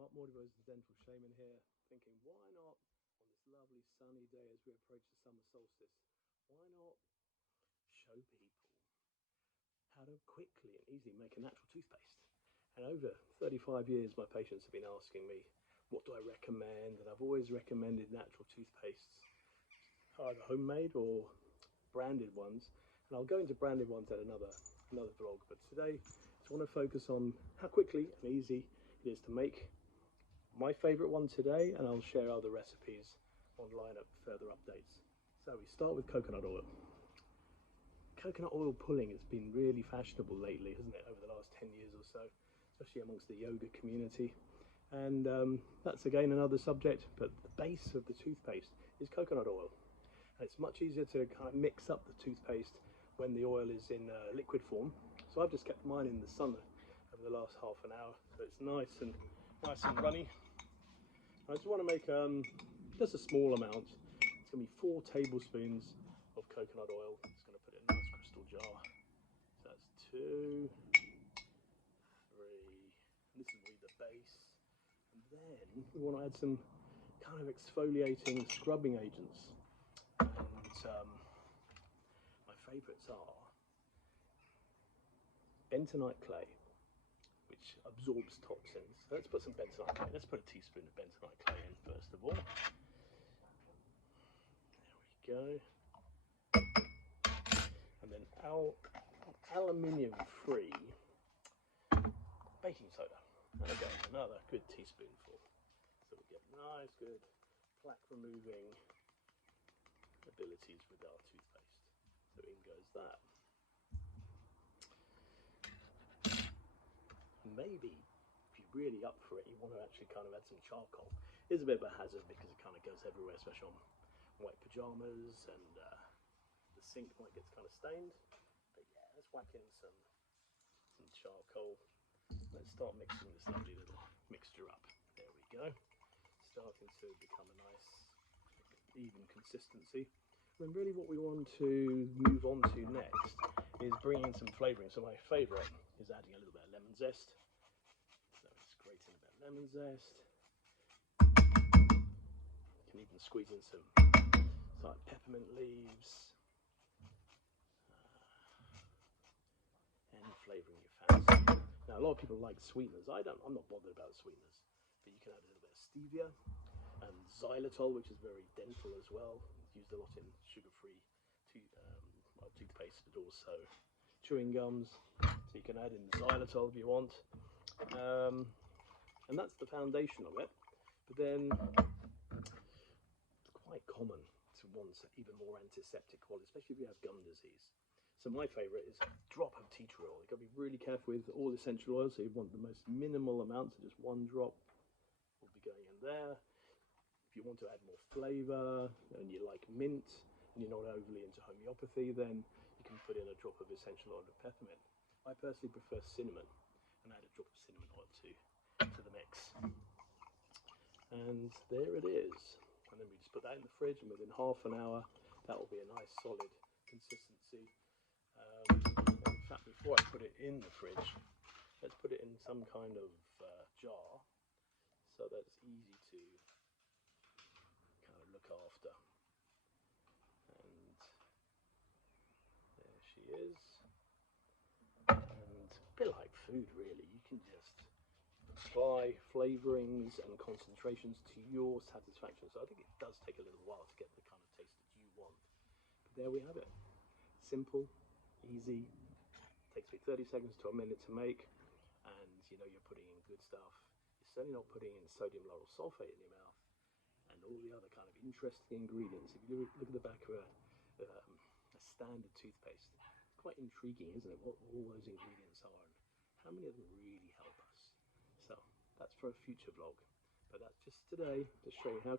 Mark Mortibo's the dental shaman here, thinking why not on this lovely sunny day as we approach the summer solstice, why not show people how to quickly and easily make a natural toothpaste. And over 35 years my patients have been asking me what do I recommend, and I've always recommended natural toothpastes, either homemade or branded ones, and I'll go into branded ones at another vlog, but today I just want to focus on how quickly and easy it is to make my favorite one today, and I'll share other recipes online at further updates. So we start with coconut oil. Coconut oil pulling has been really fashionable lately, hasn't it, over the last 10 years or so, especially amongst the yoga community. And that's again another subject, but the base of the toothpaste is coconut oil. And it's much easier to kind of mix up the toothpaste when the oil is in liquid form. So I've just kept mine in the sun over the last half an hour, so it's nice and runny. I just want to make just a small amount. It's going to be 4 tablespoons of coconut oil. Just going to put it in a nice crystal jar. So that's 2, 3, and this will be the base. And then we want to add some kind of exfoliating scrubbing agents. And my favourites are bentonite clay, which absorbs toxins. So let's put some bentonite clay. Let's put a teaspoon of bentonite clay in first of all. There we go. And then aluminium-free baking soda. Again, another good teaspoonful. So we get nice, good plaque-removing abilities with our toothpaste. So in goes that. Maybe if you're really up for it, you want to actually kind of add some charcoal. It's a bit of a hazard because it kind of goes everywhere, especially on white pajamas, and the sink might get kind of stained. But yeah, let's whack in some charcoal. Let's start mixing this lovely little mixture up. There we go. Starting to become a nice even consistency. And really what we want to move on to next is bringing in some flavouring. So my favourite is adding a little bit of lemon zest. So it's grating a bit of lemon zest. You can even squeeze in some like peppermint leaves. Any flavouring you fancy. Now a lot of people like sweeteners. I'm not bothered about sweeteners, but you can add a little bit of stevia and xylitol, which is very dental as well. It's used a lot in sugar-free toothpaste, but also chewing gums. So you can add in xylitol if you want, and that's the foundation of it. But then it's quite common to want even more antiseptic quality, especially if you have gum disease. So my favourite is a drop of tea tree oil. You've got to be really careful with all essential oils, so you want the most minimal amount, so just 1 drop will be going in there. If you want to add more flavour and you like mint and you're not overly into homeopathy, then you can put in a drop of essential oil of peppermint. I personally prefer cinnamon and add a drop of cinnamon oil to the mix. And there it is. And then we just put that in the fridge, and within half an hour that will be a nice solid consistency. In fact, before I put it in the fridge, let's put it in some kind of jar so that it's easy to kind of look after. And there she is. And a bit like food really, you can just apply flavourings and concentrations to your satisfaction. So I think it does take a little while to get the kind of taste that you want. But there we have it. Simple, easy, takes me 30 seconds to a minute to make, and you know you're putting in good stuff. You're certainly not putting in sodium lauryl sulfate in your mouth and all the other kind of interesting ingredients. If you look at the back of a standard toothpaste, it's quite intriguing, isn't it, what all those ingredients are and how many of them really help us. So that's for a future vlog, but that's just today to show you how